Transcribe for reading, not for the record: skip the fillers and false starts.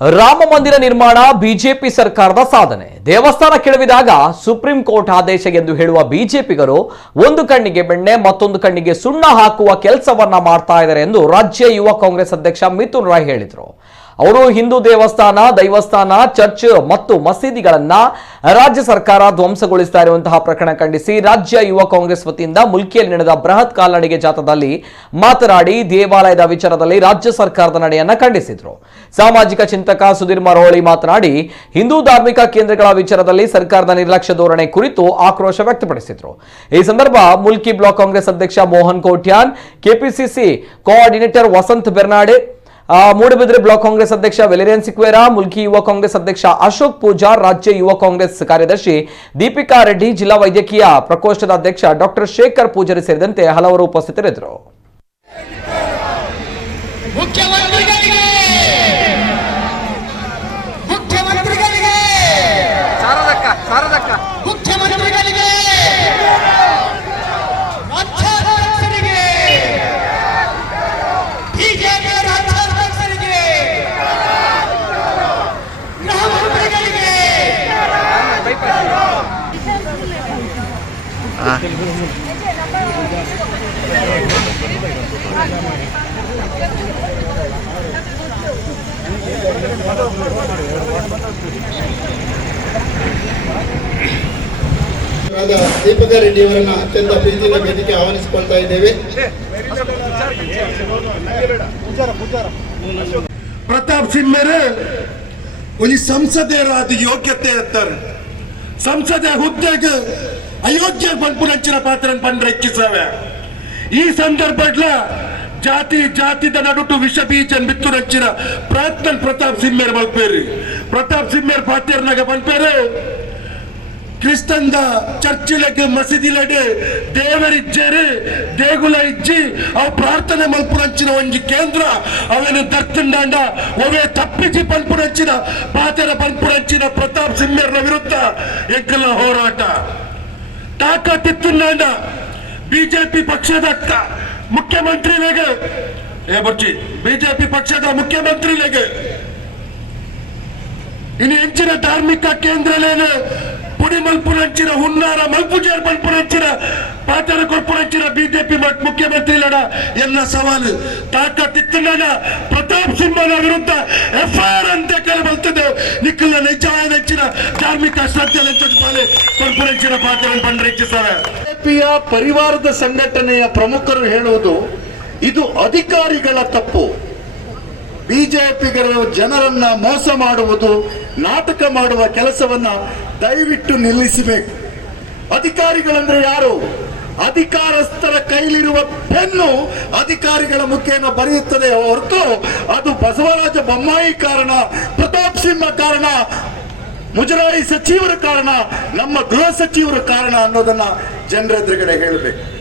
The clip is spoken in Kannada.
ರಾಮ ಮಂದಿರ ನಿರ್ಮಾಣ ಬಿಜೆಪಿ ಸರ್ಕಾರದ ಸಾಧನೆ. ದೇವಸ್ಥಾನ ಕೆಡವಿದಾಗ ಸುಪ್ರೀಂ ಕೋರ್ಟ್ ಆದೇಶ ಎಂದು ಹೇಳುವ ಬಿಜೆಪಿಗರು ಒಂದು ಕಣ್ಣಿಗೆ ಬೆಣ್ಣೆ ಮತ್ತೊಂದು ಕಣ್ಣಿಗೆ ಸುಣ್ಣ ಹಾಕುವ ಕೆಲಸವನ್ನ ಮಾಡ್ತಾ ಇದ್ದಾರೆ ಎಂದು ರಾಜ್ಯ ಯುವ ಕಾಂಗ್ರೆಸ್ ಅಧ್ಯಕ್ಷ ಮಿಥುನ್ ರಾಯ್ ಹೇಳಿದರು. ಅವರು ಹಿಂದೂ ದೇವಸ್ಥಾನ, ದೈವಸ್ಥಾನ, ಚರ್ಚ್ ಮತ್ತು ಮಸೀದಿಗಳನ್ನ ರಾಜ್ಯ ಸರ್ಕಾರ ಧ್ವಂಸಗೊಳಿಸ್ತಾ ಇರುವಂತಹ ಪ್ರಕರಣ ಖಂಡಿಸಿ ರಾಜ್ಯ ಯುವ ಕಾಂಗ್ರೆಸ್ ವತಿಯಿಂದ ಮುಲ್ಕಿಯಲ್ಲಿ ನಡೆದ ಬೃಹತ್ ಕಾಲ್ನಡಿಗೆ ಜಾಥಾದಲ್ಲಿ ಮಾತನಾಡಿ ದೇವಾಲಯದ ವಿಚಾರದಲ್ಲಿ ರಾಜ್ಯ ಸರ್ಕಾರದ ನಡೆಯನ್ನ ಖಂಡಿಸಿದರು. ಸಾಮಾಜಿಕ ಚಿಂತಕ ಸುಧೀರ್ ಮರೋಳಿ ಮಾತನಾಡಿ ಹಿಂದೂ ಧಾರ್ಮಿಕ ಕೇಂದ್ರಗಳ ವಿಚಾರದಲ್ಲಿ ಸರ್ಕಾರದ ನಿರ್ಲಕ್ಷ್ಯ ಧೋರಣೆ ಕುರಿತು ಆಕ್ರೋಶ ವ್ಯಕ್ತಪಡಿಸಿದರು. ಈ ಸಂದರ್ಭ ಮುಲ್ಕಿ ಬ್ಲಾಕ್ ಕಾಂಗ್ರೆಸ್ ಅಧ್ಯಕ್ಷ Mohan Kotian, KPCC coordinator Vasanth Bernard, Moodbidri block Congress ಅಧ್ಯಕ್ಷ ವೆಲೆರಿಯನ್ ಸಿಕ್ವೇರಾ, ಮುಲ್ಕಿ ಯುವ ಕಾಂಗ್ರೆಸ್ ಅಧ್ಯಕ್ಷ ಅಶೋಕ್ ಪೂಜಾರ್, ರಾಜ್ಯ ಯುವ ಕಾಂಗ್ರೆಸ್ ಕಾರ್ಯದರ್ಶಿ ದೀಪಿಕಾ ರೆಡ್ಡಿ, ಜಿಲ್ಲಾ ವೈದ್ಯಕೀಯ ಪ್ರಕೋಷ್ಠದ ಅಧ್ಯಕ್ಷ ಡಾಕ್ಟರ್ ಶೇಖರ್ ಪೂಜಾರಿ ಸೇರಿದಂತೆ ಹಲವರು ಉಪಸ್ಥಿತರಿದ್ದರು. ದೀಪಿಕಾ ರೆಡ್ಡಿ ಅವರನ್ನು ಅತ್ಯಂತ ಪ್ರೀತಿಯಿಂದ ವೇದಿಕೆ ಆಹ್ವಾನಿಸಿಕೊಳ್ತಾ ಇದ್ದೇವೆ. ಪ್ರತಾಪ್ ಸಿಂಗ್ ಮೇರೆ ಒಂದು ಸಂಸದೆಯರಾದ ಯೋಗ್ಯತೆ ಇರ್ತಾರೆ. ಸಂಸದೆ ಹುದ್ದೆಗೆ ಅಯೋಗ್ಯ ಪಂಪುನಂಚಿನ ಪಾತ್ರ ಪಂಡ್ರೆಕ್ಕಿಸವೆ. ಈ ಸಂದರ್ಭಡ್ಲ ಜಾತಿದ ನಡುಟು ವಿಷ ಬೀಜ ಬಿತ್ತುನಂಚಿನ ಪ್ರಯತ್ನ ಪ್ರತಾಪ್ ಸಿಂಗ್ ಮೇರೆ ಮಲ್ಪೇರಿ. ಪ್ರತಾಪ್ ಸಿಂಗ್ ಮೇರೆ ಪಾತ್ಯರ್ನಾಗ ಮಲ್ಪೇರು ಕ್ರಿಸ್ತಂದ ಚರ್ಚಿಲಗೆ ಮಸೀದಿಲಗೆ ದೇವರಿಜ್ಜೇರಿ ದೇಗುಲ ಇಜ್ಜಿ ಅವು ಪ್ರಾರ್ಥನೆ ಮಲ್ಪುನಂಚಿನ ಒಂಜಿ ಕೇಂದ್ರ ಅವೇನು ದರ್ತಂಡ ಅವೇ ತಪ್ಪಿಸಿ ಪಂಪುನಂಚಿನ ಪಾತೆರ ಪಂಪುನಂಚಿನ ಪ್ರತಾಪ್ ಸಿಂಹರ್ನ ವಿರುದ್ಧ ಎಂಕಲ ಹೋರಾಟ ತಾಕತ್ತಿತ್ತುಂಡ ಬಿಜೆಪಿ ಪಕ್ಷದ ಮುಖ್ಯಮಂತ್ರಿಗಳಿಗೆ ಬಿಜೆಪಿ ಪಕ್ಷದ ಮುಖ್ಯಮಂತ್ರಿಗಳಿಗೆ ಇನ್ನು ಹೆಚ್ಚಿನ ಧಾರ್ಮಿಕ ಕೇಂದ್ರಲೇನು ಪುಡಿ ಮಲ್ಪುನಂಚಿನ ಹುನ್ನಾರ ಮಲ್ಪುಜೇರ್ ಮಲ್ಪುನಂಚಿನ ಪಾತರ ಕೊಲ್ಪುನಂಚಿನ ಬಿಜೆಪಿ ಮುಖ್ಯಮಂತ್ರಿಗಳ ಎಲ್ಲ ಸವಾಲು ತಾಕತ್ತಿತ್ತುಂಡ ಪ್ರತಾಪ್ ಸಿಂಹನ ವಿರುದ್ಧ ಎಫ್ಐಆರ್ ಅಂತ ಕೇಳಬಲ್ತದೆ. ನಿಖಿಲ ನಿಜಾಯನಂಚಿನ ಧಾರ್ಮಿಕ ಶ್ರದ್ಧೆ ಕೊಲ್ಪುನಂಚಿನ ಪಾತ್ರ ಪಂಡ್ರೆಚ್ಚಿಸವೆ. ಬಿಜೆಪಿಯ ಪರಿವಾರದ ಸಂಘಟನೆಯ ಪ್ರಮುಖರು ಹೇಳುವುದು ಇದು ಅಧಿಕಾರಿಗಳ ತಪ್ಪು. ಬಿಜೆಪಿಗರು ಜನರನ್ನ ಮೋಸ ಮಾಡುವುದು, ನಾಟಕ ಮಾಡುವ ಕೆಲಸವನ್ನ ದಯವಿಟ್ಟು ನಿಲ್ಲಿಸಬೇಕು. ಅಧಿಕಾರಿಗಳಂದ್ರೆ ಯಾರು? ಅಧಿಕಾರಸ್ಥರ ಕೈಲಿರುವ ಪೆನ್ನು ಅಧಿಕಾರಿಗಳ ಮುಖೇನ ಬರೆಯುತ್ತದೆ ಹೊರತು ಅದು ಬಸವರಾಜ ಬೊಮ್ಮಾಯಿ ಕಾರಣ, ಪ್ರತಾಪ್ ಸಿಂಹ ಕಾರಣ, ಮುಜರಾಯಿ ಸಚಿವರ ಕಾರಣ, ನಮ್ಮ ಗೃಹ ಸಚಿವರ ಕಾರಣ ಅನ್ನೋದನ್ನ ಜನರ ಎದುರುಗಡೆ ಹೇಳಬೇಕು.